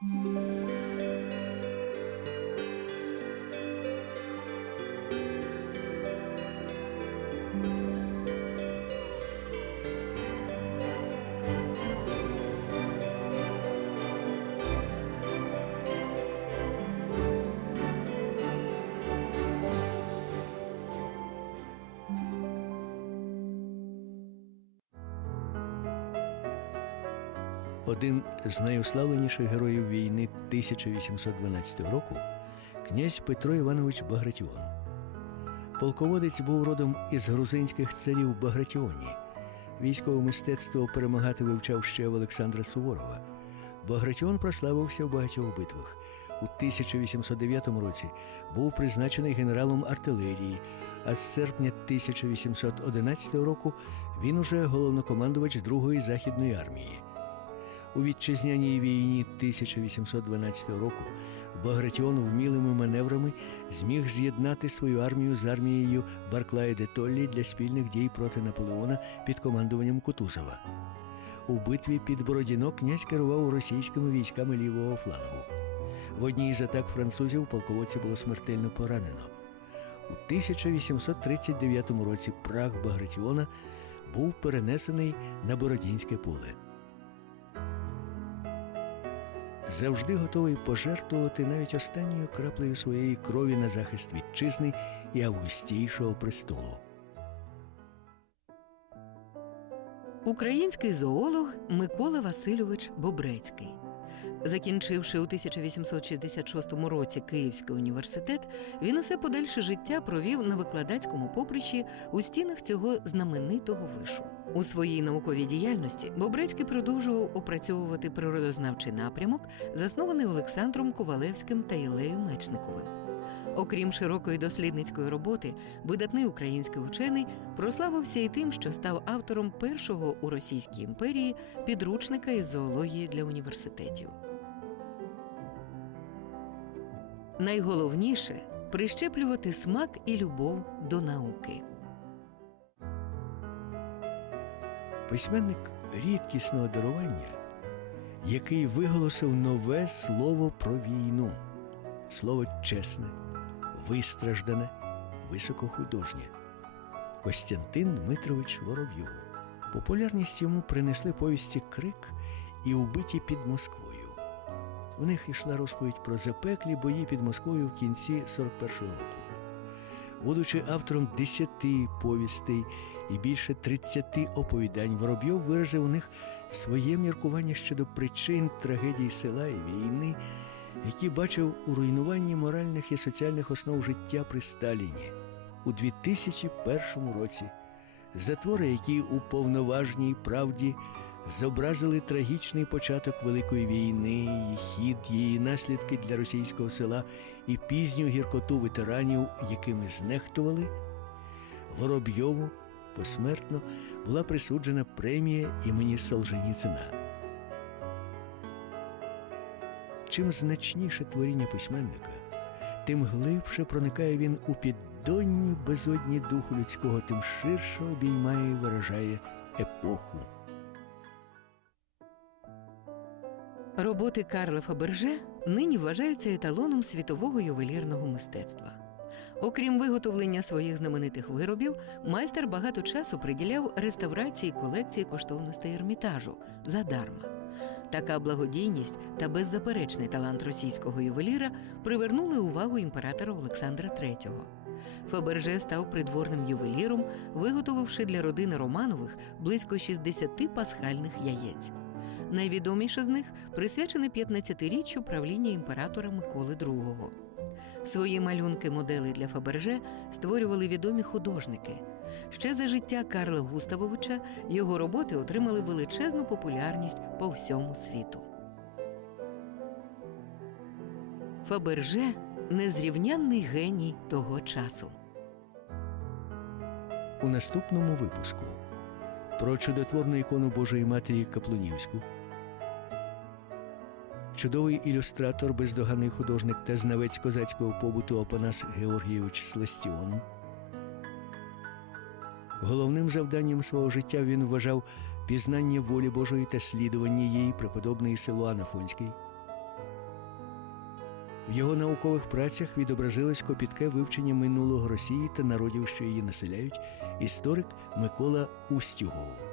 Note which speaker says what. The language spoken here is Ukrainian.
Speaker 1: Música Один з найуславленіших героїв війни 1812 року князь Петро Іванович Багратіон. Полководець був родом із грузинських царів Багратіоні. Військове мистецтво перемагати вивчав ще в Олександра Суворова. Багратіон прославився в багатьох битвах. У 1809 році був призначений генералом артилерії, а з серпня 1811 року він уже головнокомандувач Другої західної армії. У вітчизняній війні 1812 року Багратіон вмілими маневрами зміг з'єднати свою армію з армією Барклая де Толлі для спільних дій проти Наполеона під командуванням Кутузова. У битві під Бородіно князь керував російськими військами лівого флангу. В одній із атак французів полководця було смертельно поранено. У 1839 році прах Багратіона був перенесений на Бородінське поле. Завжди готовий пожертвувати навіть останньою краплею своєї крові на захист вітчизни і августійшого престолу.
Speaker 2: Український зоолог Микола Васильович Бобрецький. Закінчивши у 1866 році Київський університет, він усе подальше життя провів на викладацькому поприщі у стінах цього знаменитого вишу. У своїй науковій діяльності Бобрецький продовжував опрацьовувати природознавчий напрямок, заснований Олександром Ковалевським та Ілею Мечниковим. Окрім широкої дослідницької роботи, видатний український учений прославився і тим, що став автором першого у Російській імперії підручника із зоології для університетів. Найголовніше прищеплювати смак і любов до науки.
Speaker 1: Письменник рідкісного дарування, який виголосив нове слово про війну, слово чесне, вистраждане, високохудожнє. Костянтин Дмитрович Воробйов. Популярність йому принесли повісті Крик і Убиті під Москвою. У них йшла розповідь про запеклі бої під Москвою в кінці 41-го року. Будучи автором десяти повістей і більше 30 оповідань, Воробйов виразив у них своє міркування щодо причин трагедії села і війни, які бачив у руйнуванні моральних і соціальних основ життя при Сталіні у 2001 році. Затвори, які у повноважній правді зобразили трагічний початок Великої війни, хід, її наслідки для російського села і пізню гіркоту ветеранів, якими знехтували, Воробйову посмертно була присуджена премія імені Солженіцина. Чим значніше творіння письменника, тим глибше проникає він у піддонні безодні духу людського, тим ширше обіймає і виражає епоху.
Speaker 2: Роботи Карла Фаберже нині вважаються еталоном світового ювелірного мистецтва. Окрім виготовлення своїх знаменитих виробів, майстер багато часу приділяв реставрації колекції коштовностей ермітажу задарма. Така благодійність та беззаперечний талант російського ювеліра привернули увагу імператора Олександра III. Фаберже став придворним ювеліром, виготовивши для родини Романових близько 60 пасхальних яєць. Найвідоміше з них присвячене 15-річчю правління імператора Миколи II. Свої малюнки модели для Фаберже створювали відомі художники. Ще за життя Карла Густавовича його роботи отримали величезну популярність по всьому світу. Фаберже незрівнянний геній того часу.
Speaker 1: У наступному випуску про чудотворну ікону Божої Матері Каплунівську. Чудовий ілюстратор, бездоганний художник та знавець козацького побуту Опанас Георгійович Сластіон. Головним завданням свого життя він вважав пізнання волі Божої та слідування їй преподобний Силуан Афонський. В його наукових працях відобразилось копітке вивчення минулого Росії та народів, що її населяють, історик Микола Устюгов.